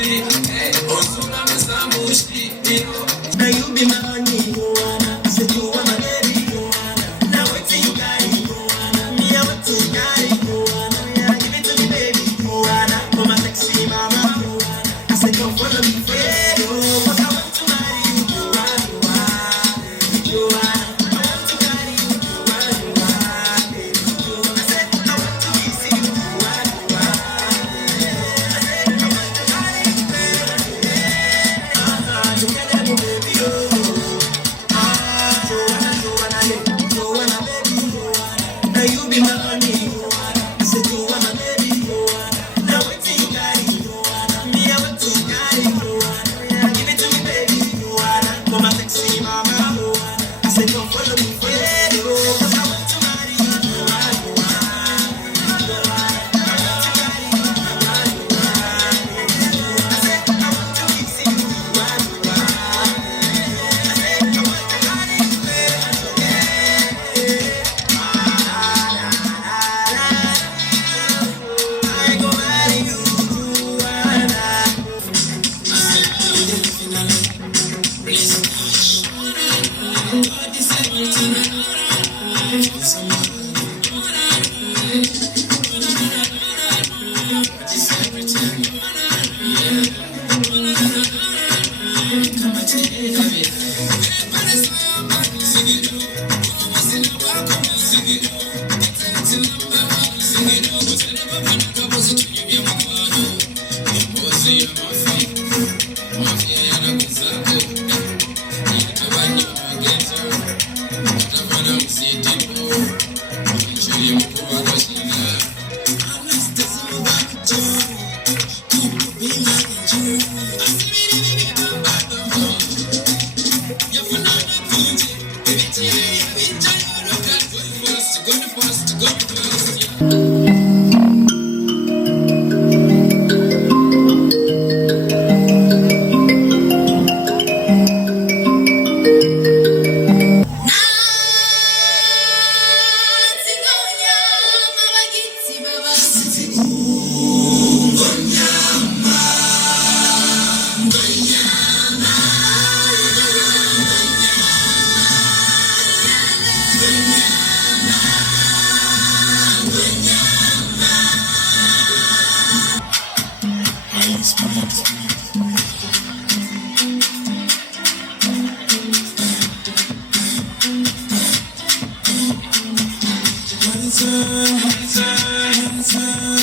Now you be my honey, say you want my baby, now wait till you got it, me I want to got it, yeah, give it to me baby, for my sexy mama, I say come follow me, yeah, 'cause I want to marry you, I want to marry you, I said I want to kiss you, together, baby, Joanna, baby, now you be my honey, say Joanna, baby, now wait till you got it, me I want to got it, yeah, give it to me baby, for my sexy mama, I say come follow me, yeah, 'cause I want to marry you, I said I want to kiss you, I go marry you, Joanna. One time,